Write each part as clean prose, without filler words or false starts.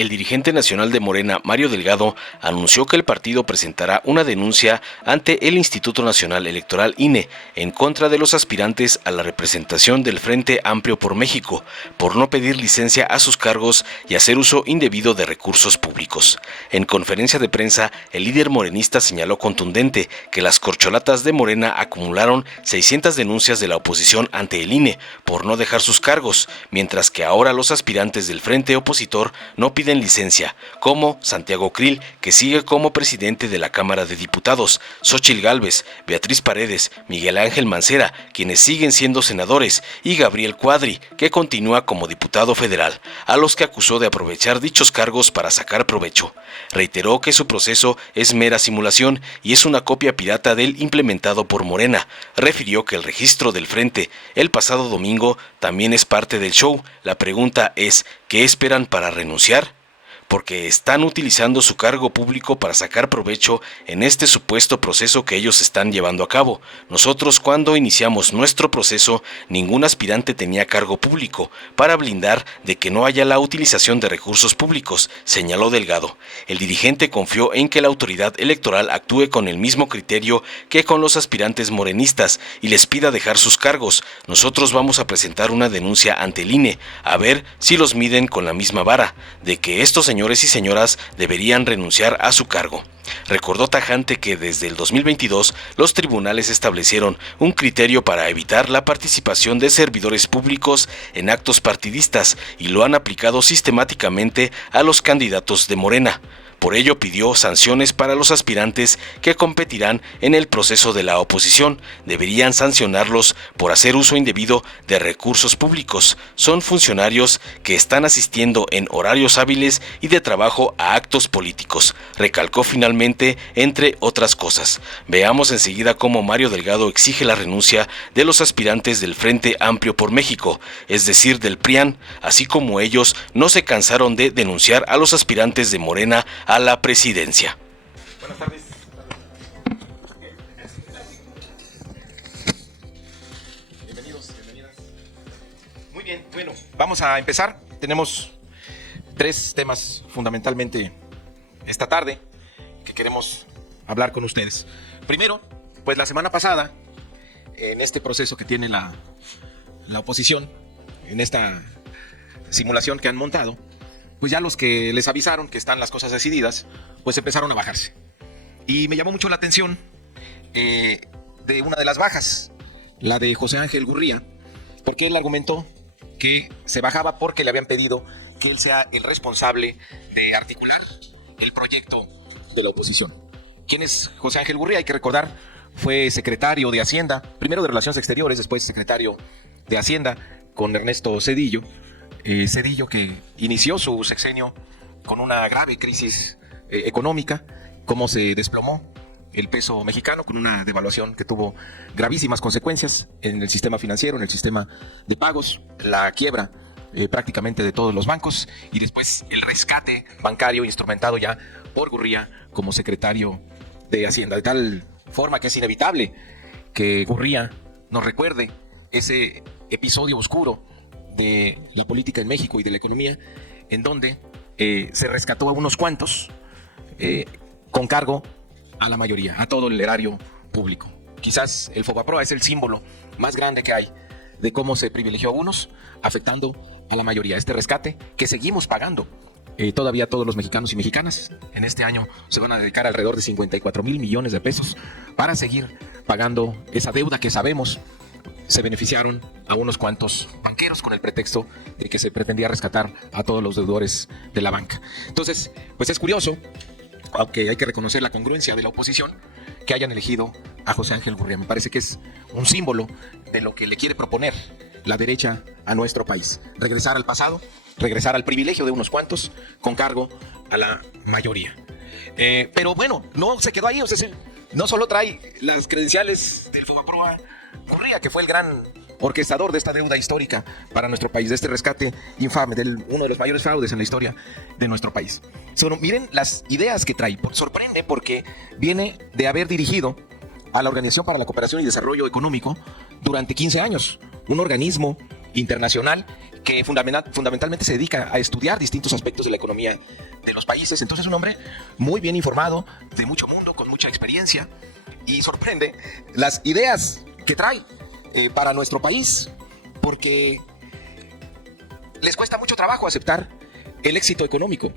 El dirigente nacional de Morena, Mario Delgado, anunció que el partido presentará una denuncia ante el Instituto Nacional Electoral INE en contra de los aspirantes a la representación del Frente Amplio por México por no pedir licencia a sus cargos y hacer uso indebido de recursos públicos. En conferencia de prensa, el líder morenista señaló contundente que las corcholatas de Morena acumularon 600 denuncias de la oposición ante el INE por no dejar sus cargos, mientras que ahora los aspirantes del Frente Opositor no piden licencia, como Santiago Krill, que sigue como presidente de la Cámara de Diputados, Xóchitl Gálvez, Beatriz Paredes, Miguel Ángel Mancera, quienes siguen siendo senadores, y Gabriel Cuadri, que continúa como diputado federal, a los que acusó de aprovechar dichos cargos para sacar provecho. Reiteró que su proceso es mera simulación y es una copia pirata del implementado por Morena. Refirió que el registro del Frente el pasado domingo también es parte del show. La pregunta es, ¿qué esperan para renunciar? Porque están utilizando su cargo público para sacar provecho en este supuesto proceso que ellos están llevando a cabo. Nosotros, cuando iniciamos nuestro proceso, ningún aspirante tenía cargo público para blindar de que no haya la utilización de recursos públicos, señaló Delgado. El dirigente confió en que la autoridad electoral actúe con el mismo criterio que con los aspirantes morenistas y les pida dejar sus cargos. Nosotros vamos a presentar una denuncia ante el INE, a ver si los miden con la misma vara, de que estos señores y señoras deberían renunciar a su cargo. Recordó tajante que desde el 2022 los tribunales establecieron un criterio para evitar la participación de servidores públicos en actos partidistas y lo han aplicado sistemáticamente a los candidatos de Morena. Por ello pidió sanciones para los aspirantes que competirán en el proceso de la oposición. Deberían sancionarlos por hacer uso indebido de recursos públicos. Son funcionarios que están asistiendo en horarios hábiles y de trabajo a actos políticos, recalcó finalmente, entre otras cosas. Veamos enseguida cómo Mario Delgado exige la renuncia de los aspirantes del Frente Amplio por México, es decir, del PRIAN, así como ellos no se cansaron de denunciar a los aspirantes de Morena a la presidencia. Buenas tardes. Bienvenidos, bienvenidas. Muy bien, bueno, vamos a empezar. Tenemos 3 temas fundamentalmente esta tarde que queremos hablar con ustedes. Primero, pues la semana pasada, en este proceso que tiene la oposición, en esta simulación que han montado, pues ya los que les avisaron que están las cosas decididas, pues empezaron a bajarse. Y me llamó mucho la atención de una de las bajas, la de José Ángel Gurría, porque él argumentó que se bajaba porque le habían pedido que él sea el responsable de articular el proyecto de la oposición. ¿Quién es José Ángel Gurría? Hay que recordar, fue secretario de Hacienda, primero de Relaciones Exteriores, después secretario de Hacienda con Ernesto Zedillo. Zedillo, que inició su sexenio con una grave crisis económica, cómo se desplomó el peso mexicano con una devaluación que tuvo gravísimas consecuencias en el sistema financiero, en el sistema de pagos, la quiebra prácticamente de todos los bancos y después el rescate bancario instrumentado ya por Gurría como secretario de Hacienda, de tal forma que es inevitable que Gurría nos recuerde ese episodio oscuro de la política en México y de la economía, en donde se rescató a unos cuantos con cargo a la mayoría, a todo el erario público. Quizás el Fobaproa es el símbolo más grande que hay de cómo se privilegió a unos, afectando a la mayoría. Este rescate que seguimos pagando todavía todos los mexicanos y mexicanas. En este año se van a dedicar alrededor de 54,000 millones de pesos para seguir pagando esa deuda que sabemos se beneficiaron a unos cuantos banqueros con el pretexto de que se pretendía rescatar a todos los deudores de la banca. Entonces, pues es curioso, aunque hay que reconocer la congruencia de la oposición, que hayan elegido a José Ángel Gurría. Me parece que es un símbolo de lo que le quiere proponer la derecha a nuestro país. Regresar al pasado, regresar al privilegio de unos cuantos con cargo a la mayoría. Pero bueno, no se quedó ahí, o sea, no solo trae las credenciales del Fobaproa Gurría, que fue el gran orquestador de esta deuda histórica para nuestro país, de este rescate infame, de uno de los mayores fraudes en la historia de nuestro país. Miren las ideas que trae. Sorprende porque viene de haber dirigido a la Organización para la Cooperación y Desarrollo Económico durante 15 años, un organismo internacional que fundamentalmente se dedica a estudiar distintos aspectos de la economía de los países. Entonces, un hombre muy bien informado, de mucho mundo, con mucha experiencia, y sorprende las ideas que trae para nuestro país, porque les cuesta mucho trabajo aceptar el éxito económico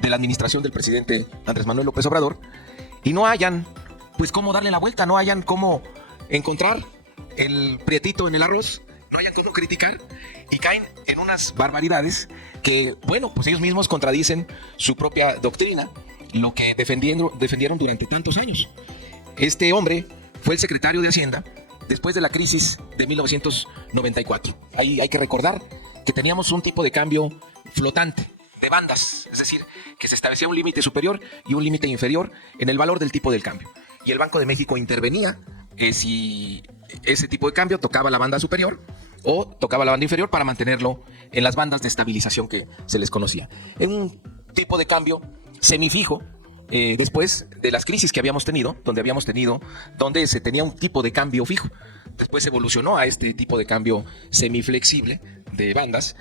de la administración del presidente Andrés Manuel López Obrador, y no hayan pues cómo darle la vuelta, no hayan cómo encontrar el prietito en el arroz, no hayan cómo criticar, y caen en unas barbaridades que, bueno, pues ellos mismos contradicen su propia doctrina, lo que defendieron durante tantos años. Este hombre fue el secretario de Hacienda después de la crisis de 1994. Ahí hay que recordar que teníamos un tipo de cambio flotante, de bandas, es decir, que se establecía un límite superior y un límite inferior en el valor del tipo del cambio. Y el Banco de México intervenía si ese tipo de cambio tocaba la banda superior o tocaba la banda inferior para mantenerlo en las bandas de estabilización que se les conocía. En un tipo de cambio semifijo, después de las crisis que habíamos tenido, donde se tenía un tipo de cambio fijo. Después evolucionó a este tipo de cambio semiflexible de bandas,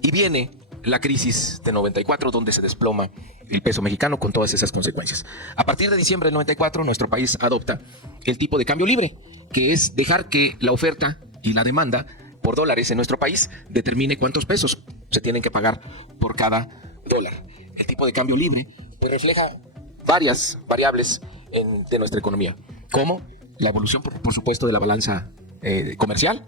y viene la crisis de 94, donde se desploma el peso mexicano con todas esas consecuencias. A partir de diciembre del 94, nuestro país adopta el tipo de cambio libre, que es dejar que la oferta y la demanda por dólares en nuestro país determine cuántos pesos se tienen que pagar por cada dólar. El tipo de cambio libre pues refleja varias variables de nuestra economía, como la evolución, por supuesto, de la balanza comercial,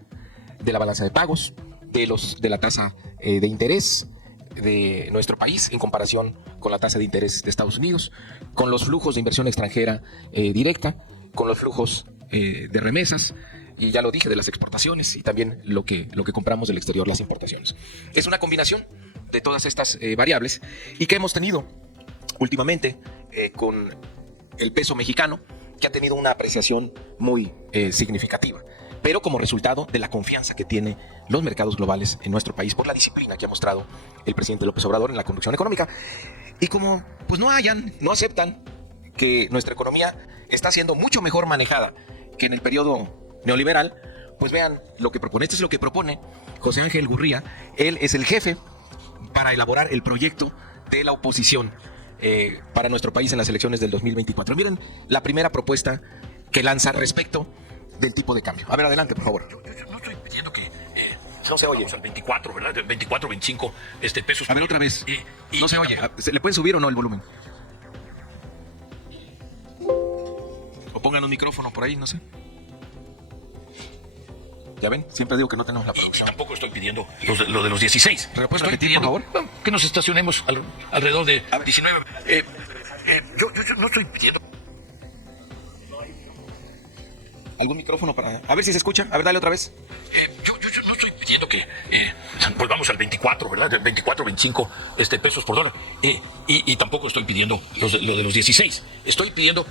de la balanza de pagos, de la tasa de interés de nuestro país en comparación con la tasa de interés de Estados Unidos, con los flujos de inversión extranjera directa, con los flujos de remesas, y ya lo dije, de las exportaciones, y también lo que compramos del exterior, las importaciones. Es una combinación de todas estas variables, y que hemos tenido últimamente con el peso mexicano, que ha tenido una apreciación muy significativa, pero como resultado de la confianza que tienen los mercados globales en nuestro país por la disciplina que ha mostrado el presidente López Obrador en la conducción económica. Y como pues no aceptan que nuestra economía está siendo mucho mejor manejada que en el periodo neoliberal, pues vean lo que propone. Esto es lo que propone José Ángel Gurría. Él es el jefe para elaborar el proyecto de la oposición para nuestro país en las elecciones del 2024. Miren la primera propuesta que lanza respecto del tipo de cambio. A ver, adelante, por favor. Yo no estoy pidiendo que no se oye. vamos al 24, ¿verdad? 24, 25 pesos. A ver, otra vez. Y no se oye. ¿Le pueden subir o no el volumen? O pongan un micrófono por ahí, no sé. Ya ven, siempre digo que no tenemos la producción. Tampoco estoy pidiendo lo de los 16. ¿Pero puedes Estoy repetir, pidiendo por favor? que nos estacionemos alrededor de 19. Yo no estoy pidiendo. ¿Algún micrófono para...? A ver si se escucha. A ver, dale otra vez. Yo no estoy pidiendo que volvamos al 24, ¿verdad? 24, 25 pesos por dólar. Y tampoco estoy pidiendo lo de los 16. Estoy pidiendo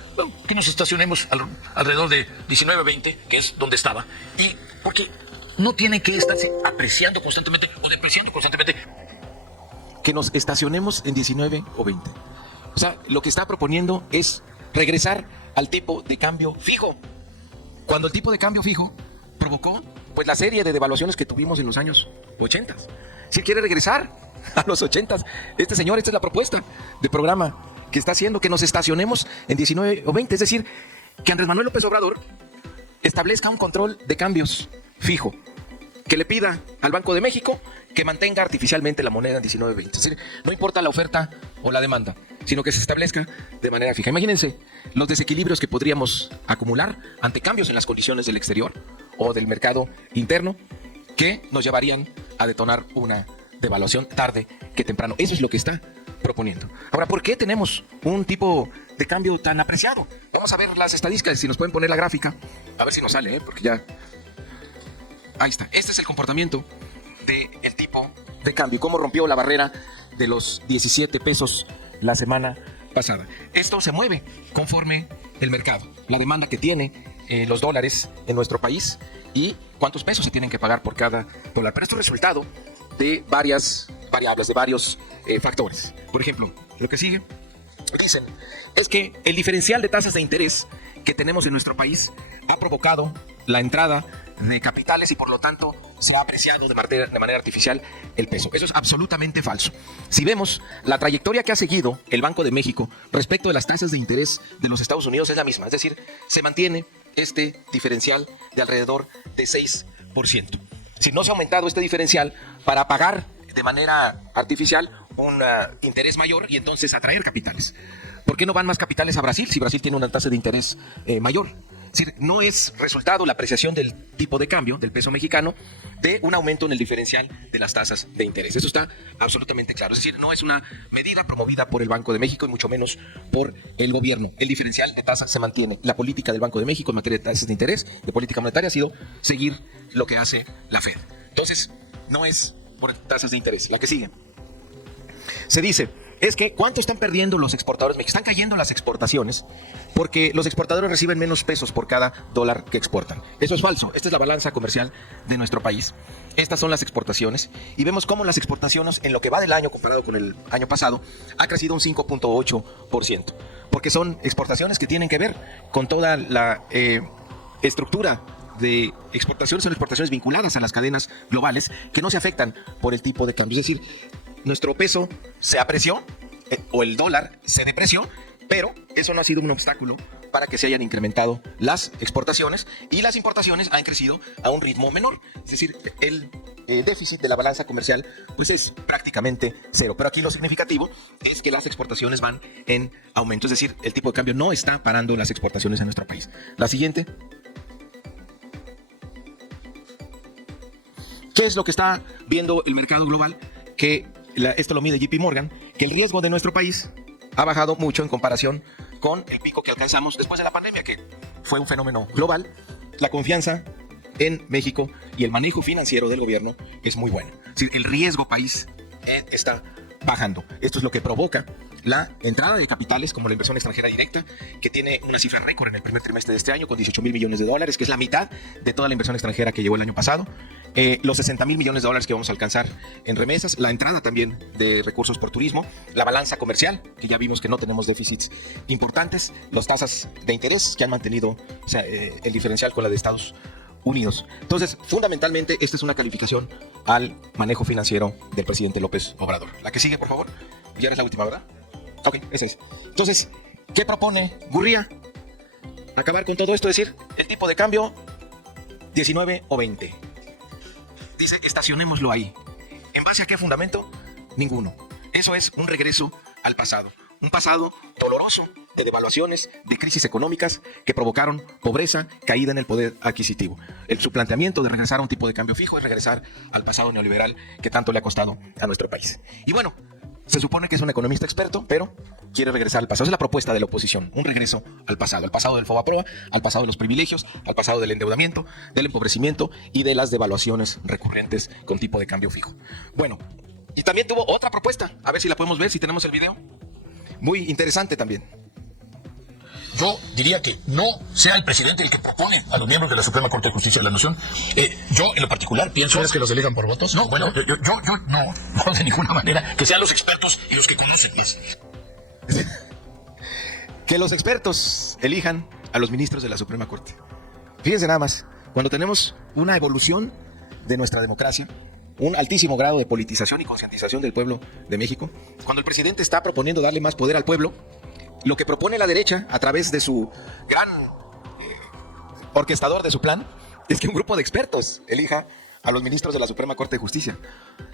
que nos estacionemos alrededor de 19, 20, que es donde estaba. Y porque no tiene que estarse apreciando constantemente o depreciando constantemente. Que nos estacionemos en 19 o 20. O sea, lo que está proponiendo es regresar al tipo de cambio fijo. Cuando el tipo de cambio fijo provocó pues la serie de devaluaciones que tuvimos en los años 80. Si él quiere regresar a los 80, este señor, esta es la propuesta de programa que está haciendo, que nos estacionemos en 19 o 20. Es decir, que Andrés Manuel López Obrador establezca un control de cambios fijo, que le pida al Banco de México que mantenga artificialmente la moneda en 19.20. Es decir, no importa la oferta o la demanda, sino que se establezca de manera fija. Imagínense los desequilibrios que podríamos acumular ante cambios en las condiciones del exterior o del mercado interno, que nos llevarían a detonar una devaluación tarde que temprano. Eso es lo que está proponiendo. Ahora, ¿por qué tenemos un tipo de cambio tan apreciado? Vamos a ver las estadísticas, si nos pueden poner la gráfica. A ver si nos sale, porque ya... Ahí está. Este es el comportamiento del tipo de cambio. Cómo rompió la barrera de los 17 pesos la semana pasada. Esto se mueve conforme el mercado, la demanda que tiene los dólares en nuestro país y cuántos pesos se tienen que pagar por cada dólar. Pero esto es resultado de varias variables, de varios factores. Por ejemplo, lo que sigue, dicen, es que el diferencial de tasas de interés que tenemos en nuestro país ha provocado la entrada de capitales y por lo tanto se ha apreciado de manera artificial el peso. Eso es absolutamente falso. Si vemos la trayectoria que ha seguido el Banco de México respecto de las tasas de interés de los Estados Unidos es la misma, es decir, se mantiene este diferencial de alrededor de 6%. Si no se ha aumentado este diferencial para pagar de manera artificial un interés mayor y entonces atraer capitales. ¿Por qué no van más capitales a Brasil si Brasil tiene una tasa de interés mayor? Es decir, no es resultado la apreciación del tipo de cambio del peso mexicano de un aumento en el diferencial de las tasas de interés. Eso está absolutamente claro. Es decir, no es una medida promovida por el Banco de México y mucho menos por el gobierno. El diferencial de tasas se mantiene. La política del Banco de México en materia de tasas de interés, de política monetaria, ha sido seguir lo que hace la Fed. Entonces, no es por tasas de interés. La que sigue. Se dice, es que ¿cuánto están perdiendo los exportadores mexicanos? Están cayendo las exportaciones porque los exportadores reciben menos pesos por cada dólar que exportan. Eso es falso. Esta es la balanza comercial de nuestro país. Estas son las exportaciones y vemos cómo las exportaciones en lo que va del año comparado con el año pasado ha crecido un 5.8%, porque son exportaciones que tienen que ver con toda la estructura de exportaciones, son exportaciones vinculadas a las cadenas globales que no se afectan por el tipo de cambio. Es decir, nuestro peso se apreció o el dólar se depreció, pero eso no ha sido un obstáculo para que se hayan incrementado las exportaciones y las importaciones han crecido a un ritmo menor. Es decir, el déficit de la balanza comercial pues es prácticamente cero. Pero aquí lo significativo es que las exportaciones van en aumento. Es decir, el tipo de cambio no está parando las exportaciones en nuestro país. La siguiente. ¿Qué es lo que está viendo el mercado global? Que esto lo mide JP Morgan, que el riesgo de nuestro país ha bajado mucho en comparación con el pico que alcanzamos después de la pandemia, que fue un fenómeno global. La confianza en México y el manejo financiero del gobierno es muy bueno. Es decir, el riesgo país está bajando. Esto es lo que provoca la entrada de capitales como la inversión extranjera directa, que tiene una cifra récord en el primer trimestre de este año con 18 mil millones de dólares, que es la mitad de toda la inversión extranjera que llegó el año pasado. Los 60 mil millones de dólares que vamos a alcanzar en remesas, la entrada también de recursos por turismo, la balanza comercial, que ya vimos que no tenemos déficits importantes, las tasas de interés que han mantenido el diferencial con la de Estados Unidos. Entonces, fundamentalmente, esta es una calificación al manejo financiero del presidente López Obrador. La que sigue, por favor. Ya eres la última, ¿verdad? Ok, esa es. Entonces, ¿qué propone Gurría? Acabar con todo esto, es decir, el tipo de cambio 19 o 20. Dice, estacionémoslo ahí. ¿En base a qué fundamento? Ninguno. Eso es un regreso al pasado. Un pasado doloroso de devaluaciones, de crisis económicas que provocaron pobreza, caída en el poder adquisitivo. Su planteamiento de regresar a un tipo de cambio fijo es regresar al pasado neoliberal que tanto le ha costado a nuestro país. Y bueno, se supone que es un economista experto, pero quiere regresar al pasado. Esa es la propuesta de la oposición, un regreso al pasado del FOBAPROA, al pasado de los privilegios, al pasado del endeudamiento, del empobrecimiento y de las devaluaciones recurrentes con tipo de cambio fijo. Bueno, y también tuvo otra propuesta, a ver si la podemos ver, si tenemos el video. Muy interesante también. Yo diría que no sea el presidente el que propone a los miembros de la Suprema Corte de Justicia de la Nación. Yo, en lo particular, pienso... ¿Quieres que los elijan por votos? No, bueno, yo no, de ninguna manera. Que sean los expertos y los que conocen más. Que los expertos elijan a los ministros de la Suprema Corte. Fíjense nada más, cuando tenemos una evolución de nuestra democracia, un altísimo grado de politización y concientización del pueblo de México, cuando el presidente está proponiendo darle más poder al pueblo, lo que propone la derecha a través de su gran orquestador de su plan es que un grupo de expertos elija a los ministros de la Suprema Corte de Justicia.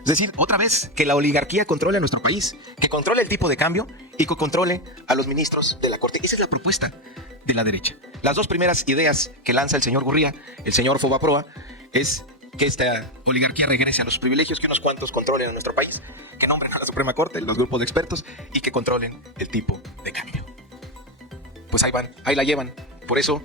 Es decir, otra vez, que la oligarquía controle a nuestro país, que controle el tipo de cambio y que controle a los ministros de la Corte. Esa es la propuesta de la derecha. Las dos primeras ideas que lanza el señor Gurría, el señor FOBAPROA, es que esta oligarquía regrese a los privilegios, que unos cuantos controlen a nuestro país, que nombren a la Suprema Corte, los grupos de expertos, y que controlen el tipo de cambio. Pues ahí van, ahí la llevan. Por eso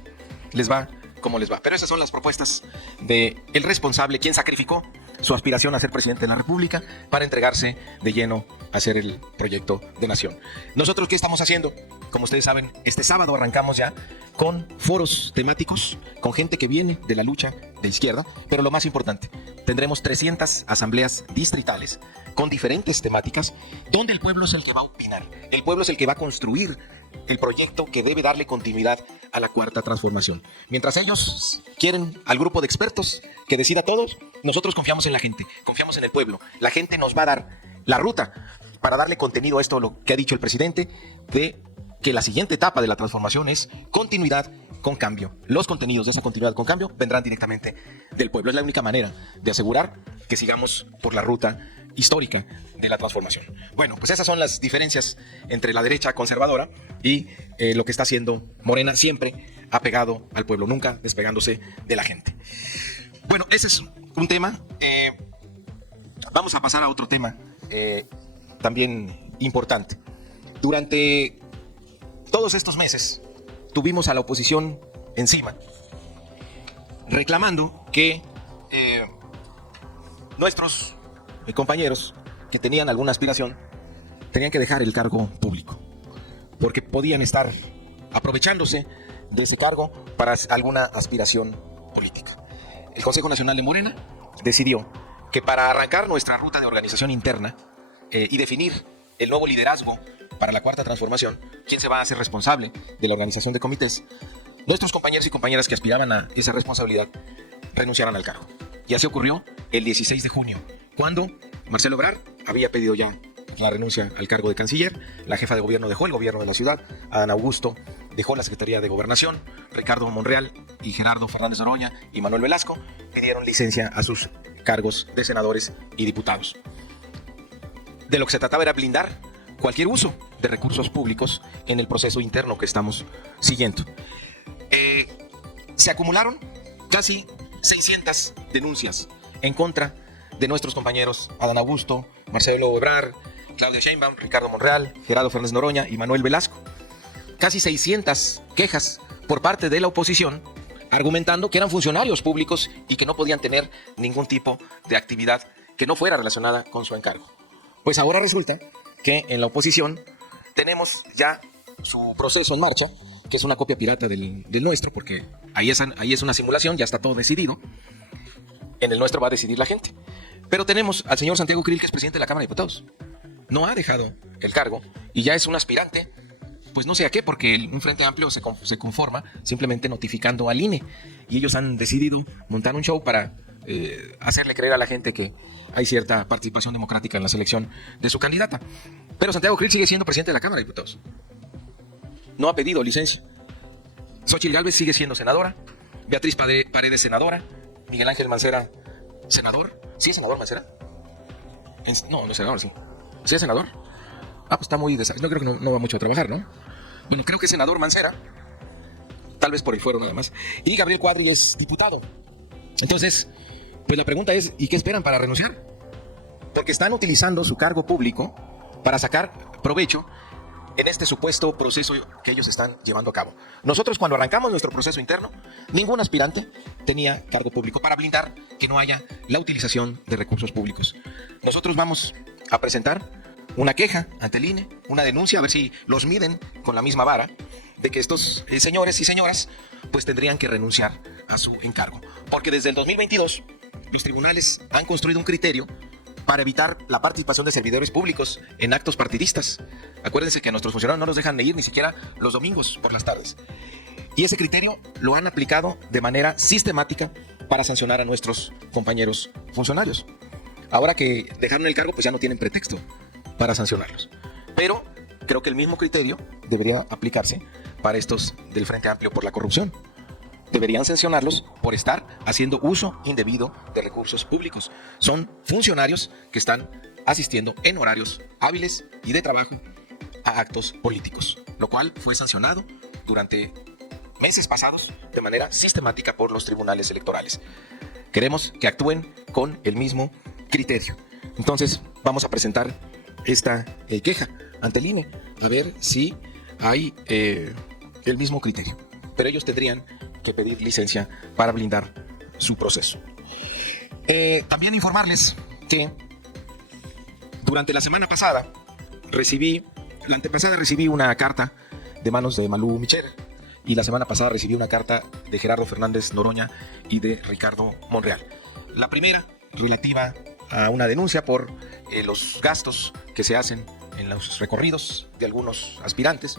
les va como les va. Pero esas son las propuestas del responsable, quien sacrificó su aspiración a ser presidente de la República para entregarse de lleno a hacer el proyecto de nación. ¿Nosotros qué estamos haciendo? Como ustedes saben, este sábado arrancamos ya con foros temáticos, con gente que viene de la lucha de izquierda, pero lo más importante, tendremos 300 asambleas distritales con diferentes temáticas, donde el pueblo es el que va a opinar, el pueblo es el que va a construir el proyecto que debe darle continuidad a la Cuarta Transformación. Mientras ellos quieren al grupo de expertos que decida todos, nosotros confiamos en la gente, confiamos en el pueblo. La gente nos va a dar la ruta para darle contenido a esto, lo que ha dicho el presidente, de que la siguiente etapa de la transformación es continuidad con cambio. Los contenidos de esa continuidad con cambio vendrán directamente del pueblo. Es la única manera de asegurar que sigamos por la ruta histórica de la transformación. Bueno, pues esas son las diferencias entre la derecha conservadora y lo que está haciendo Morena, siempre apegado al pueblo, nunca despegándose de la gente. Bueno, ese es un tema. Vamos a pasar a otro tema también importante. Durante todos estos meses tuvimos a la oposición encima reclamando que nuestros compañeros que tenían alguna aspiración tenían que dejar el cargo público porque podían estar aprovechándose de ese cargo para alguna aspiración política. El Consejo Nacional de Morena decidió que para arrancar nuestra ruta de organización interna y definir el nuevo liderazgo para la Cuarta Transformación, quién se va a hacer responsable de la organización de comités, nuestros compañeros y compañeras que aspiraban a esa responsabilidad renunciaran al cargo. Y así ocurrió el 16 de junio, cuando Marcelo Ebrard había pedido ya la renuncia al cargo de canciller, la jefa de gobierno dejó el gobierno de la ciudad, Adán Augusto dejó la Secretaría de Gobernación, Ricardo Monreal y Gerardo Fernández Noroña y Manuel Velasco pidieron licencia a sus cargos de senadores y diputados. De lo que se trataba era blindar cualquier uso de recursos públicos en el proceso interno que estamos siguiendo. Se acumularon casi 600 denuncias en contra de nuestros compañeros Adán Augusto, Marcelo Ebrard, Claudia Sheinbaum, Ricardo Monreal, Gerardo Fernández Noroña y Manuel Velasco. Casi 600 quejas por parte de la oposición argumentando que eran funcionarios públicos y que no podían tener ningún tipo de actividad que no fuera relacionada con su encargo. Pues ahora resulta que en la oposición tenemos ya su proceso en marcha, que es una copia pirata del nuestro, porque ahí es una simulación, ya está todo decidido. En el nuestro va a decidir la gente. Pero tenemos al señor Santiago Krill, que es presidente de la Cámara de Diputados. No ha dejado el cargo y ya es un aspirante, pues no sé a qué, porque un Frente Amplio se conforma simplemente notificando al INE. Y ellos han decidido montar un show para hacerle creer a la gente que hay cierta participación democrática en la selección de su candidata. Pero Santiago Krill sigue siendo presidente de la Cámara de Diputados. No ha pedido licencia. Xóchitl Gálvez sigue siendo senadora. Beatriz Paredes, senadora. Miguel Ángel Mancera, senador. ¿Sí es senador Mancera? No, no es senador, sí. ¿Sí es senador? Pues está muy... No creo que no va mucho a trabajar, ¿no? Bueno, creo que es senador Mancera. Tal vez por el fuero nada más. Y Gabriel Cuadri es diputado. Entonces, pues la pregunta es, ¿y qué esperan para renunciar? Porque están utilizando su cargo público para sacar provecho en este supuesto proceso que ellos están llevando a cabo. Nosotros, cuando arrancamos nuestro proceso interno, ningún aspirante tenía cargo público para blindar que no haya la utilización de recursos públicos. Nosotros vamos a presentar una queja ante el INE, una denuncia, a ver si los miden con la misma vara, de que estos señores y señoras pues tendrían que renunciar a su encargo. Porque desde el 2022 los tribunales han construido un criterio para evitar la participación de servidores públicos en actos partidistas. Acuérdense que a nuestros funcionarios no nos dejan de ir ni siquiera los domingos por las tardes. Y ese criterio lo han aplicado de manera sistemática para sancionar a nuestros compañeros funcionarios. Ahora que dejaron el cargo, pues ya no tienen pretexto para sancionarlos. Pero creo que el mismo criterio debería aplicarse para estos del Frente Amplio por la corrupción. Deberían sancionarlos por estar haciendo uso indebido de recursos públicos. Son funcionarios que están asistiendo en horarios hábiles y de trabajo a actos políticos, lo cual fue sancionado durante meses pasados de manera sistemática por los tribunales electorales. Queremos que actúen con el mismo criterio. Entonces vamos a presentar esta queja ante el INE a ver si hay el mismo criterio. Pero ellos tendrían que pedir licencia para blindar su proceso. También informarles que durante la semana pasada la antepasada recibí una carta de manos de Malú Micher y la semana pasada recibí una carta de Gerardo Fernández Noroña y de Ricardo Monreal. La primera relativa a una denuncia por los gastos que se hacen en los recorridos de algunos aspirantes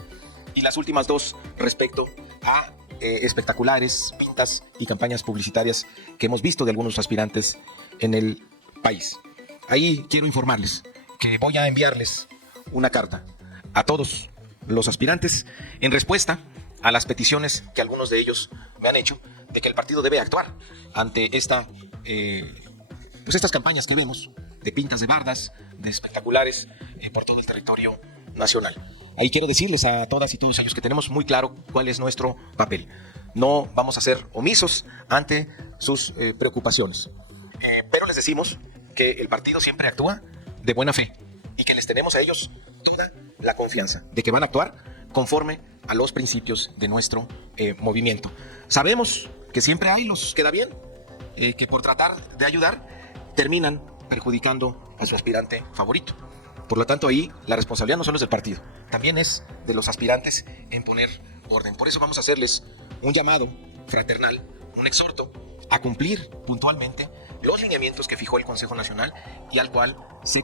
y las últimas dos respecto a espectaculares, pintas y campañas publicitarias que hemos visto de algunos aspirantes en el país. Ahí quiero informarles que voy a enviarles una carta a todos los aspirantes en respuesta a las peticiones que algunos de ellos me han hecho de que el partido debe actuar ante estas campañas que vemos de pintas de bardas, de espectaculares por todo el territorio nacional. Ahí quiero decirles a todas y todos ellos que tenemos muy claro cuál es nuestro papel. No vamos a ser omisos ante sus preocupaciones, pero les decimos que el partido siempre actúa de buena fe y que les tenemos a ellos toda la confianza de que van a actuar conforme a los principios de nuestro movimiento. Sabemos que siempre hay los que da bien, que por tratar de ayudar terminan perjudicando a su aspirante favorito. Por lo tanto, ahí la responsabilidad no solo es del partido, también es de los aspirantes en poner orden. Por eso vamos a hacerles un llamado fraternal, un exhorto a cumplir puntualmente los lineamientos que fijó el Consejo Nacional y a los cuales se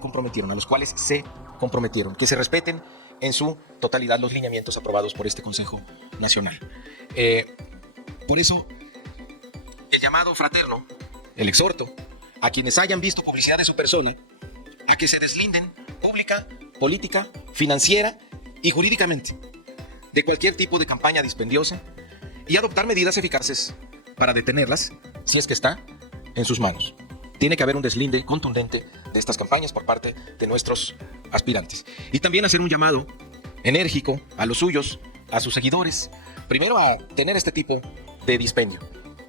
comprometieron, que se respeten en su totalidad los lineamientos aprobados por este Consejo Nacional. Por eso, el llamado fraterno, el exhorto a quienes hayan visto publicidad de su persona, a que se deslinden pública, política, financiera y jurídicamente de cualquier tipo de campaña dispendiosa y adoptar medidas eficaces para detenerlas si es que está en sus manos. Tiene que haber un deslinde contundente de estas campañas por parte de nuestros aspirantes. Y también hacer un llamado enérgico a los suyos, a sus seguidores, primero a tener este tipo de dispendio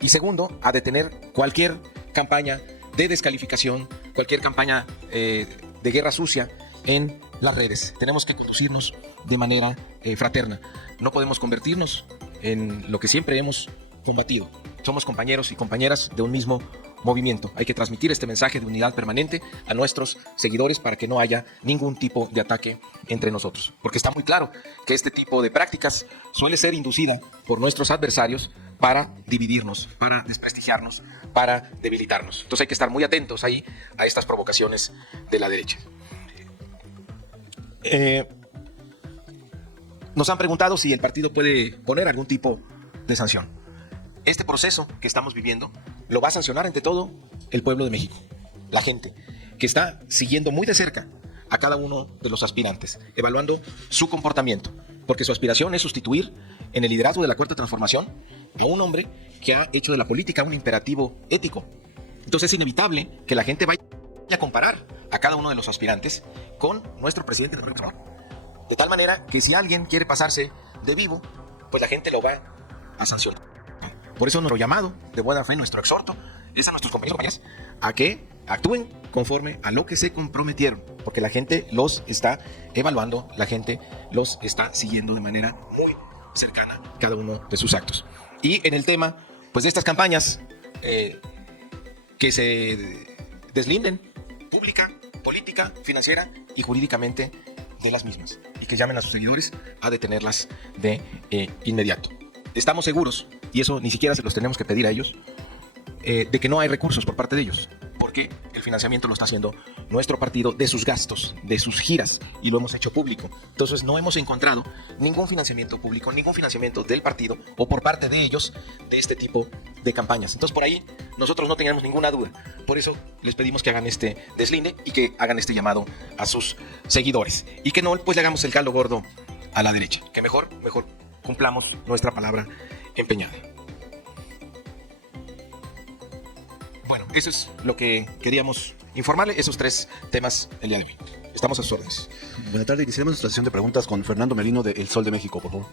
y segundo a detener cualquier campaña de descalificación, cualquier campaña de guerra sucia en las redes. Tenemos que conducirnos de manera fraterna. No podemos convertirnos en lo que siempre hemos combatido. Somos compañeros y compañeras de un mismo movimiento. Hay que transmitir este mensaje de unidad permanente a nuestros seguidores para que no haya ningún tipo de ataque entre nosotros. Porque está muy claro que este tipo de prácticas suele ser inducida por nuestros adversarios para dividirnos, para desprestigiarnos, para debilitarnos. Entonces hay que estar muy atentos ahí a estas provocaciones de la derecha. Nos han preguntado si el partido puede poner algún tipo de sanción. Este proceso que estamos viviendo lo va a sancionar ante todo el pueblo de México, la gente que está siguiendo muy de cerca a cada uno de los aspirantes, evaluando su comportamiento, porque su aspiración es sustituir en el liderazgo de la Cuarta Transformación a un hombre que ha hecho de la política un imperativo ético. Entonces es inevitable que la gente vaya a comparar a cada uno de los aspirantes con nuestro presidente de la República. De tal manera que si alguien quiere pasarse de vivo, pues la gente lo va a sancionar. Por eso nuestro llamado de buena fe, nuestro exhorto, es a nuestros compañeros a que actúen conforme a lo que se comprometieron, porque la gente los está evaluando, la gente los está siguiendo de manera muy cercana cada uno de sus actos. Y en el tema, pues de estas campañas, que se deslinden pública, política, financiera y jurídicamente de las mismas, y que llamen a sus seguidores a detenerlas de inmediato. Estamos seguros, y eso ni siquiera se los tenemos que pedir a ellos, de que no hay recursos por parte de ellos, porque el financiamiento lo está haciendo nuestro partido de sus gastos, de sus giras, y lo hemos hecho público. Entonces no hemos encontrado ningún financiamiento público, ningún financiamiento del partido o por parte de ellos de este tipo de campañas. Entonces por ahí nosotros no tenemos ninguna duda. Por eso les pedimos que hagan este deslinde y que hagan este llamado a sus seguidores, y que no pues le hagamos el caldo gordo a la derecha, que mejor cumplamos nuestra palabra empeñada. Bueno, eso es lo que queríamos informarle, esos tres temas el día de hoy. Estamos a sus órdenes. Buenas tardes, iniciamos nuestra sesión de preguntas con Fernando Merino de El Sol de México, por favor.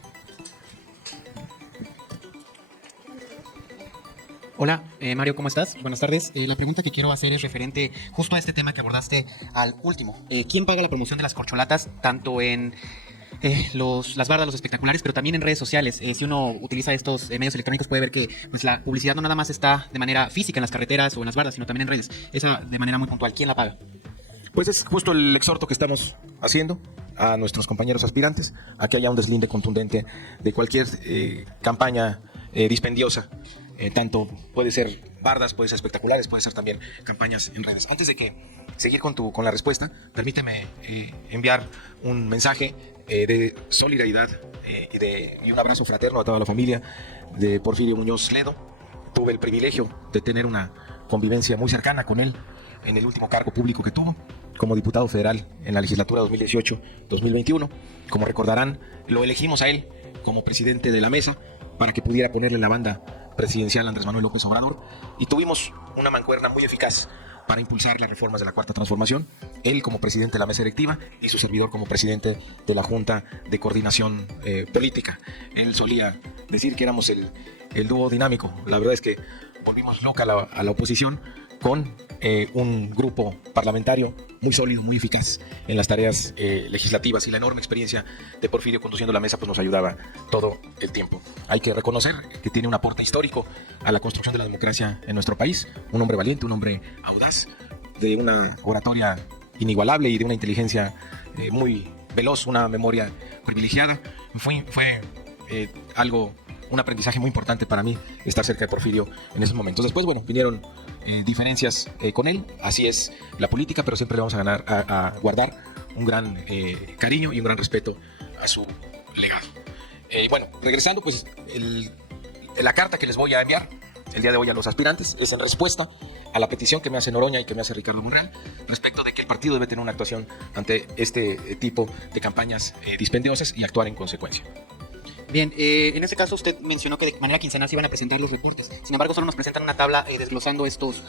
Hola, Mario, ¿cómo estás? Buenas tardes. La pregunta que quiero hacer es referente justo a este tema que abordaste al último. ¿Quién paga la promoción de las corcholatas, tanto en las bardas, los espectaculares, pero también en redes sociales? Si uno utiliza estos medios electrónicos puede ver que pues, la publicidad no nada más está de manera física en las carreteras o en las bardas, sino también en redes. Esa de manera muy puntual. ¿Quién la paga? Pues es justo el exhorto que estamos haciendo a nuestros compañeros aspirantes, a que haya un deslinde contundente de cualquier campaña dispendiosa tanto puede ser bardas, puede ser espectaculares, puede ser también campañas en redes. Antes de que seguir con la respuesta, permíteme enviar un mensaje de solidaridad y un abrazo fraterno a toda la familia de Porfirio Muñoz Ledo. Tuve el privilegio de tener una convivencia muy cercana con él en el último cargo público que tuvo como diputado federal en la legislatura 2018-2021. Como recordarán, lo elegimos a él como presidente de la mesa para que pudiera ponerle la banda presidencial a Andrés Manuel López Obrador, y tuvimos una mancuerna muy eficaz para impulsar las reformas de la Cuarta Transformación, él como presidente de la mesa directiva y su servidor como presidente de la Junta de Coordinación Política. Él solía decir que éramos el dúo dinámico. La verdad es que volvimos loca a la oposición con un grupo parlamentario muy sólido, muy eficaz en las tareas legislativas, y la enorme experiencia de Porfirio conduciendo la mesa pues nos ayudaba todo el tiempo. Hay que reconocer que tiene un aporte histórico a la construcción de la democracia en nuestro país, un hombre valiente, un hombre audaz, de una oratoria inigualable y de una inteligencia muy veloz, una memoria privilegiada. Fue un aprendizaje muy importante para mí estar cerca de Porfirio en esos momentos. Después, bueno, vinieron diferencias con él, así es la política, pero siempre le vamos a guardar un gran cariño y un gran respeto a su legado. Bueno, regresando, pues la carta que les voy a enviar el día de hoy a los aspirantes es en respuesta a la petición que me hace Noroña y que me hace Ricardo Monreal respecto de que el partido debe tener una actuación ante este tipo de campañas dispendiosas y actuar en consecuencia. Bien, en este caso usted mencionó que de manera quincenal se iban a presentar los reportes. Sin embargo, solo nos presentan una tabla desglosando estos,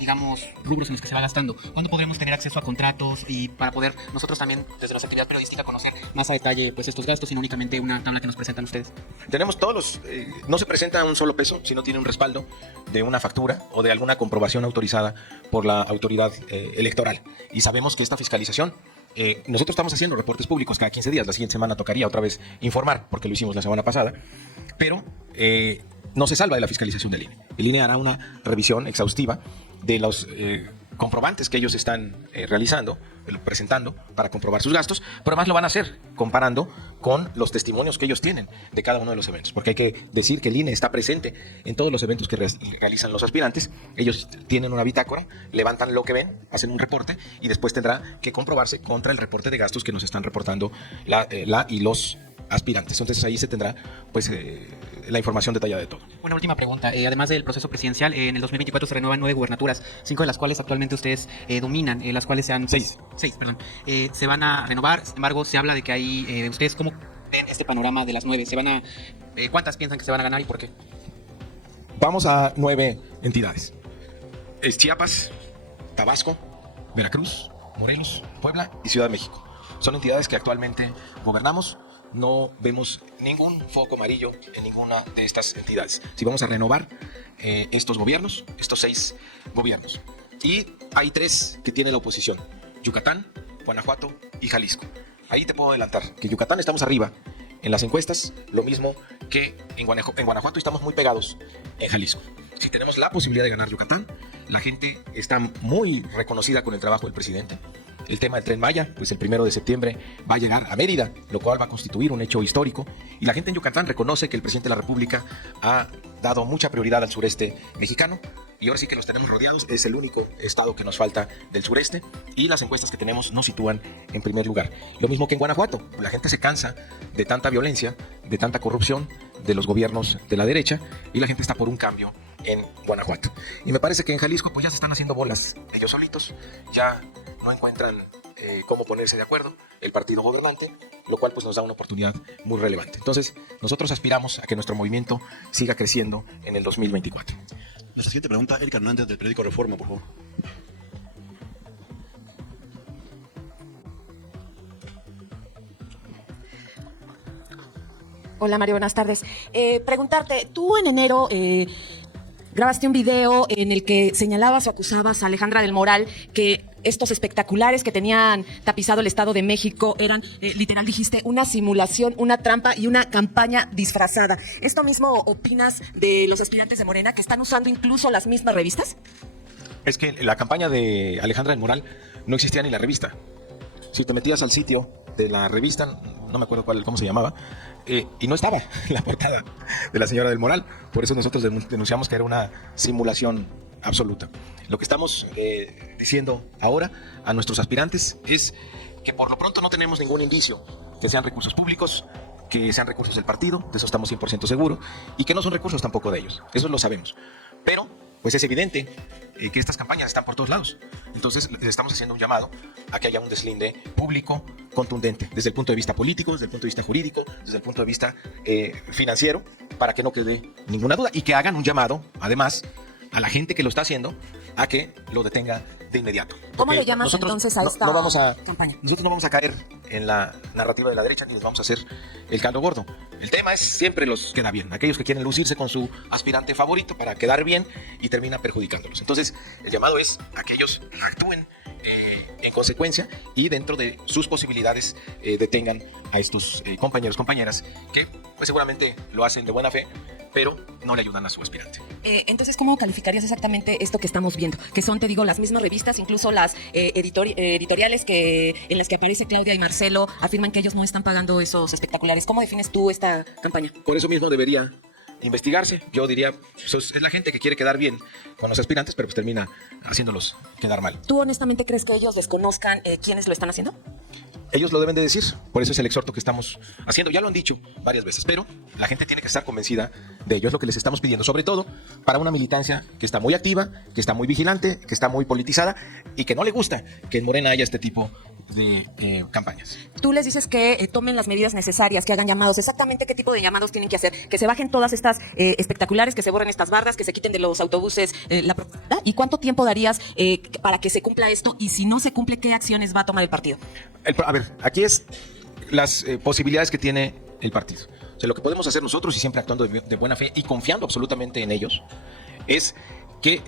digamos, rubros en los que se va gastando. ¿Cuándo podremos tener acceso a contratos y para poder nosotros también, desde nuestra actividad periodística, conocer más a detalle pues, estos gastos y no únicamente una tabla que nos presentan ustedes? Tenemos todos los... no se presenta un solo peso, sino tiene un respaldo de una factura o de alguna comprobación autorizada por la autoridad electoral. Y sabemos que esta fiscalización... nosotros estamos haciendo reportes públicos cada 15 días. La siguiente semana tocaría otra vez informar, porque lo hicimos la semana pasada, pero no se salva de la fiscalización del INE. El INE hará una revisión exhaustiva de los comprobantes que ellos están realizando, presentando para comprobar sus gastos, pero además lo van a hacer comparando con los testimonios que ellos tienen de cada uno de los eventos, porque hay que decir que el INE está presente en todos los eventos que realizan los aspirantes. Ellos tienen una bitácora, levantan lo que ven, hacen un reporte y después tendrá que comprobarse contra el reporte de gastos que nos están reportando y los aspirantes. Entonces ahí se tendrá pues la información detallada de todo. Una última pregunta. Además del proceso presidencial, en el 2024 se renuevan 9 gubernaturas, 5 de las cuales actualmente ustedes dominan, las cuales sean 6, perdón. Se van a renovar. Sin embargo, se habla de que hay ustedes cómo ven este panorama de las 9. ¿Cuántas piensan que se van a ganar y por qué? Vamos a 9 entidades. Es Chiapas, Tabasco, Veracruz, Morelos, Puebla y Ciudad de México. Son entidades que actualmente gobernamos. No vemos ningún foco amarillo en ninguna de estas entidades. Si vamos a renovar estos gobiernos, estos 6 gobiernos. Y hay 3 que tiene la oposición: Yucatán, Guanajuato y Jalisco. Ahí te puedo adelantar que Yucatán estamos arriba en las encuestas, lo mismo que en Guanajuato, estamos muy pegados en Jalisco. Si tenemos la posibilidad de ganar Yucatán, la gente está muy reconocida con el trabajo del presidente. El tema del Tren Maya, pues el 1 de septiembre va a llegar a Mérida, lo cual va a constituir un hecho histórico. Y la gente en Yucatán reconoce que el presidente de la República ha dado mucha prioridad al sureste mexicano. Y ahora sí que los tenemos rodeados, es el único estado que nos falta del sureste. Y las encuestas que tenemos nos sitúan en primer lugar. Lo mismo que en Guanajuato, la gente se cansa de tanta violencia, de tanta corrupción, de los gobiernos de la derecha. Y la gente está por un cambio en Guanajuato. Y me parece que en Jalisco pues ya se están haciendo bolas ellos solitos, ya no encuentran cómo ponerse de acuerdo el partido gobernante, lo cual pues nos da una oportunidad muy relevante. Entonces nosotros aspiramos a que nuestro movimiento siga creciendo en el 2024. Nuestra siguiente pregunta, Erika Hernández del periódico Reforma, por favor. Hola Mario, buenas tardes. Preguntarte, tú en enero grabaste un video en el que señalabas o acusabas a Alejandra del Moral que estos espectaculares que tenían tapizado el Estado de México eran, literal dijiste, una simulación, una trampa y una campaña disfrazada. ¿Esto mismo opinas de los aspirantes de Morena que están usando incluso las mismas revistas? Es que la campaña de Alejandra del Moral no existía ni la revista. Si te metías al sitio de la revista, no me acuerdo cómo se llamaba, y no estaba en la portada de la señora del Moral. Por eso nosotros denunciamos que era una simulación absoluta. Lo que estamos diciendo ahora a nuestros aspirantes es que por lo pronto no tenemos ningún indicio que sean recursos públicos, que sean recursos del partido, de eso estamos 100% seguros, y que no son recursos tampoco de ellos, eso lo sabemos. Pero, pues es evidente que estas campañas están por todos lados. Entonces, les estamos haciendo un llamado a que haya un deslinde público contundente, desde el punto de vista político, desde el punto de vista jurídico, desde el punto de vista financiero, para que no quede ninguna duda, y que hagan un llamado, además, a la gente que lo está haciendo, a que lo detenga de inmediato. ¿Cómo Porque le llamas entonces a esta campaña? Nosotros no vamos a caer en la narrativa de la derecha ni les vamos a hacer el caldo gordo. El tema es siempre los queda bien, aquellos que quieren lucirse con su aspirante favorito para quedar bien y termina perjudicándolos. Entonces, el llamado es a que ellos actúen en consecuencia y dentro de sus posibilidades detengan a estos compañeras que pues seguramente lo hacen de buena fe, pero no le ayudan a su aspirante. Entonces, ¿cómo calificarías exactamente esto que estamos viendo? Que son, te digo, las mismas revistas, incluso las editoriales en las que aparece Claudia y Marcelo afirman que ellos no están pagando esos espectaculares. ¿Cómo defines tú esta campaña? Por eso mismo debería investigarse. Yo diría, pues, es la gente que quiere quedar bien con los aspirantes, pero pues termina haciéndolos quedar mal. ¿Tú honestamente crees que ellos desconozcan quiénes lo están haciendo? Ellos lo deben de decir, por eso es el exhorto que estamos haciendo. Ya lo han dicho varias veces, pero la gente tiene que estar convencida de ello. Es lo que les estamos pidiendo, sobre todo para una militancia que está muy activa, que está muy vigilante, que está muy politizada y que no le gusta que en Morena haya este tipo de campañas. Tú les dices que tomen las medidas necesarias, que hagan llamados. ¿Exactamente qué tipo de llamados tienen que hacer? Que se bajen todas estas espectaculares, que se borren estas barras, que se quiten de los autobuses la propaganda. ¿Y cuánto tiempo darías para que se cumpla esto? Y si no se cumple, ¿qué acciones va a tomar el partido? A ver, aquí es las posibilidades que tiene el partido. O sea, lo que podemos hacer nosotros, y siempre actuando de buena fe y confiando absolutamente en ellos, es que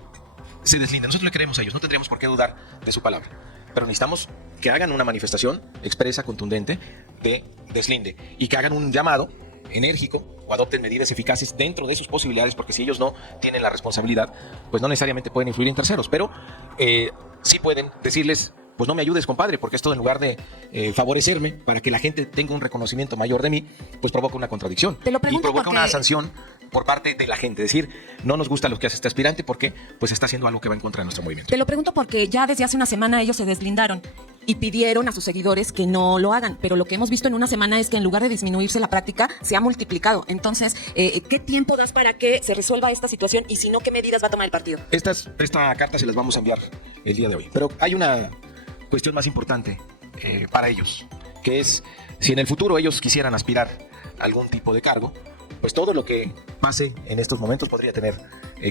se deslinden. Nosotros le creemos a ellos, no tendríamos por qué dudar de su palabra. Pero necesitamos que hagan una manifestación expresa, contundente, de deslinde, y que hagan un llamado enérgico o adopten medidas eficaces dentro de sus posibilidades, porque si ellos no tienen la responsabilidad, pues no necesariamente pueden influir en terceros, pero sí pueden decirles, pues no me ayudes, compadre, porque esto en lugar de favorecerme para que la gente tenga un reconocimiento mayor de mí, pues provoca una contradicción. Te lo pregunto y provoca porque una sanción por parte de la gente. Es decir, no nos gusta lo que hace este aspirante porque pues está haciendo algo que va en contra de nuestro movimiento. Te lo pregunto porque ya desde hace una semana ellos se deslindaron y pidieron a sus seguidores que no lo hagan, pero lo que hemos visto en una semana es que en lugar de disminuirse la práctica, se ha multiplicado. Entonces, ¿qué tiempo das para que se resuelva esta situación y si no, qué medidas va a tomar el partido? Esta carta se las vamos a enviar el día de hoy. Pero hay una cuestión más importante para ellos, que es si en el futuro ellos quisieran aspirar a algún tipo de cargo, pues todo lo que pase en estos momentos podría tener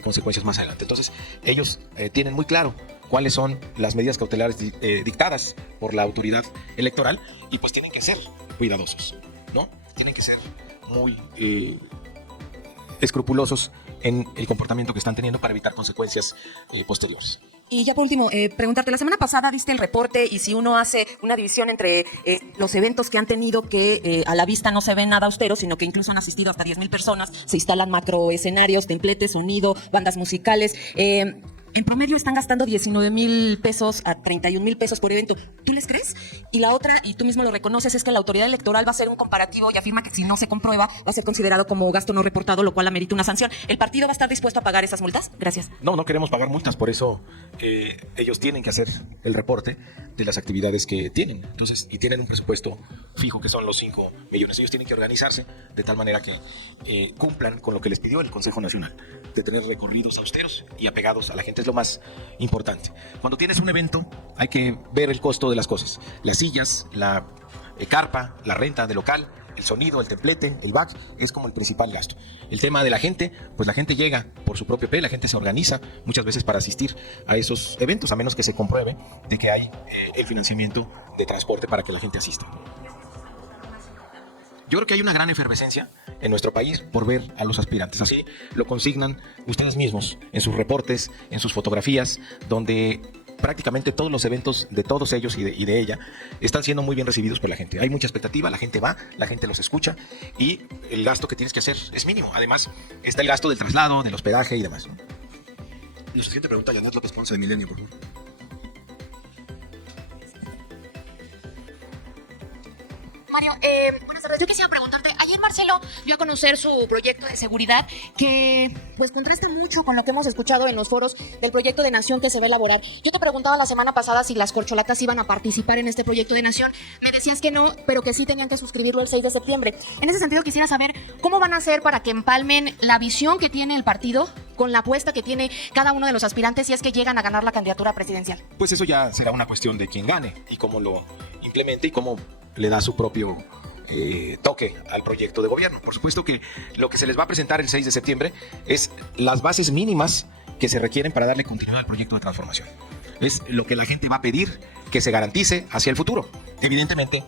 consecuencias más adelante. Entonces, ellos tienen muy claro cuáles son las medidas cautelares dictadas por la autoridad electoral y pues tienen que ser cuidadosos, ¿no? Tienen que ser muy escrupulosos en el comportamiento que están teniendo para evitar consecuencias posteriores. Y ya por último, preguntarte, la semana pasada diste el reporte y si uno hace una división entre los eventos que han tenido que a la vista no se ven nada austeros, sino que incluso han asistido hasta 10,000 personas, se instalan macroescenarios, templetes, sonido, bandas musicales. En promedio están gastando 19,000 pesos a 31,000 pesos por evento. ¿Tú les crees? Y la otra, y tú mismo lo reconoces, es que la autoridad electoral va a hacer un comparativo y afirma que si no se comprueba va a ser considerado como gasto no reportado, lo cual amerita una sanción. ¿El partido va a estar dispuesto a pagar esas multas? Gracias. No queremos pagar multas, por eso ellos tienen que hacer el reporte de las actividades que tienen. Entonces, y tienen un presupuesto fijo que son los 5 millones. Ellos tienen que organizarse de tal manera que cumplan con lo que les pidió el Consejo Nacional, de tener recorridos austeros y apegados a la gente. Es lo más importante. Cuando tienes un evento hay que ver el costo de las cosas. Las sillas, la carpa, la renta del local, el sonido, el templete, el back, es como el principal gasto. El tema de la gente, pues la gente llega por su propio pie, la gente se organiza muchas veces para asistir a esos eventos, a menos que se compruebe de que hay el financiamiento de transporte para que la gente asista. Yo creo que hay una gran efervescencia en nuestro país por ver a los aspirantes. Así lo consignan ustedes mismos en sus reportes, en sus fotografías, donde prácticamente todos los eventos de todos ellos y de ella están siendo muy bien recibidos por la gente. Hay mucha expectativa, la gente va, la gente los escucha y el gasto que tienes que hacer es mínimo. Además, está el gasto del traslado, del hospedaje y demás, ¿no? Y la siguiente pregunta, Janet López Ponce de Milenio, por favor. Mario, buenas tardes. Yo quisiera preguntarte, ayer Marcelo dio a conocer su proyecto de seguridad que pues contrasta mucho con lo que hemos escuchado en los foros del proyecto de nación que se va a elaborar. Yo te preguntaba la semana pasada si las corcholatas iban a participar en este proyecto de nación. Me decías que no, pero que sí tenían que suscribirlo el 6 de septiembre. En ese sentido quisiera saber cómo van a hacer para que empalmen la visión que tiene el partido con la apuesta que tiene cada uno de los aspirantes si es que llegan a ganar la candidatura presidencial. Pues eso ya será una cuestión de quien gane y cómo lo implemente y cómo le da su propio toque al proyecto de gobierno. Por supuesto que lo que se les va a presentar el 6 de septiembre es las bases mínimas que se requieren para darle continuidad al proyecto de transformación. Es lo que la gente va a pedir que se garantice hacia el futuro. Evidentemente,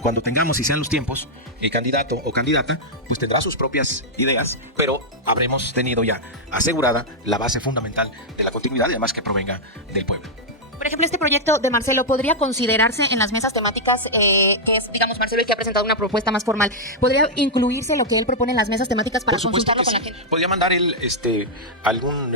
cuando tengamos y sean los tiempos, el candidato o candidata pues tendrá sus propias ideas, pero habremos tenido ya asegurada la base fundamental de la continuidad y además que provenga del pueblo. Por ejemplo, este proyecto de Marcelo podría considerarse en las mesas temáticas, que es, digamos, Marcelo el que ha presentado una propuesta más formal. ¿Podría incluirse lo que él propone en las mesas temáticas para consultarlo con la gente? Podría mandar él algún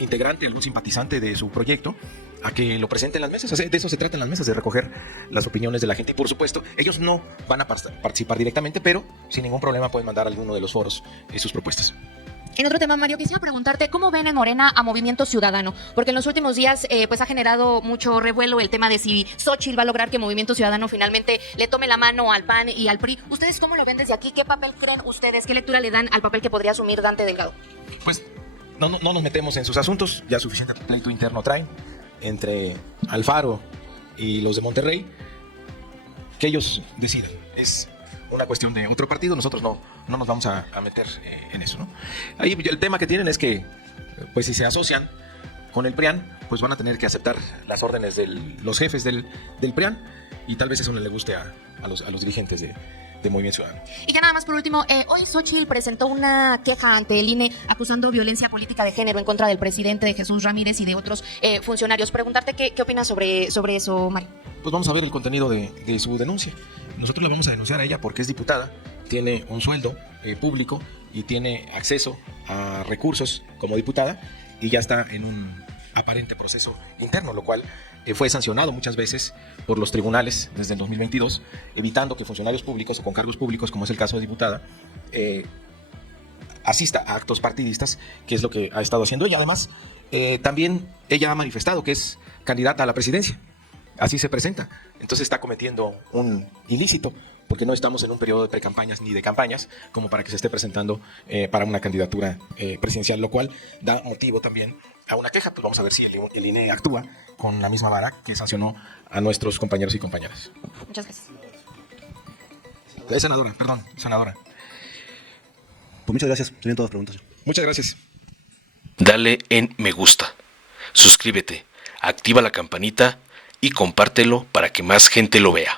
integrante, algún simpatizante de su proyecto a que lo presente en las mesas. O sea, de eso se trata en las mesas, de recoger las opiniones de la gente. Y por supuesto, ellos no van a participar directamente, pero sin ningún problema pueden mandar a alguno de los foros sus propuestas. En otro tema, Mario, quisiera preguntarte cómo ven en Morena a Movimiento Ciudadano, porque en los últimos días pues ha generado mucho revuelo el tema de si Xóchitl va a lograr que Movimiento Ciudadano finalmente le tome la mano al PAN y al PRI. ¿Ustedes cómo lo ven desde aquí? ¿Qué papel creen ustedes? ¿Qué lectura le dan al papel que podría asumir Dante Delgado? Pues no nos metemos en sus asuntos, ya suficiente pleito interno traen entre Alfaro y los de Monterrey, que ellos decidan. Es una cuestión de otro partido, nosotros no nos vamos a meter en eso, ¿no? Ahí el tema que tienen es que, pues si se asocian con el PRIAN, pues van a tener que aceptar las órdenes de los jefes del PRIAN y tal vez eso no le guste a los dirigentes de Movimiento Ciudadano. Y ya nada más por último, hoy Xóchitl presentó una queja ante el INE acusando violencia política de género en contra del presidente, de Jesús Ramírez y de otros funcionarios. Preguntarte qué opinas sobre eso, Mario. Pues vamos a ver el contenido de su denuncia. Nosotros la vamos a denunciar a ella porque es diputada, tiene un sueldo público y tiene acceso a recursos como diputada y ya está en un aparente proceso interno, lo cual fue sancionado muchas veces por los tribunales desde el 2022, evitando que funcionarios públicos o con cargos públicos, como es el caso de diputada, asista a actos partidistas, que es lo que ha estado haciendo ella. Además, también ella ha manifestado que es candidata a la presidencia. Así se presenta. Entonces está cometiendo un ilícito, porque no estamos en un periodo de precampañas ni de campañas como para que se esté presentando para una candidatura presidencial, lo cual da motivo también a una queja. Pues vamos a ver si el INE actúa con la misma vara que sancionó a nuestros compañeros y compañeras. Muchas gracias. Senadora. Pues muchas gracias. Serían todas las preguntas. Muchas gracias. Dale en me gusta, suscríbete, activa la campanita y compártelo para que más gente lo vea.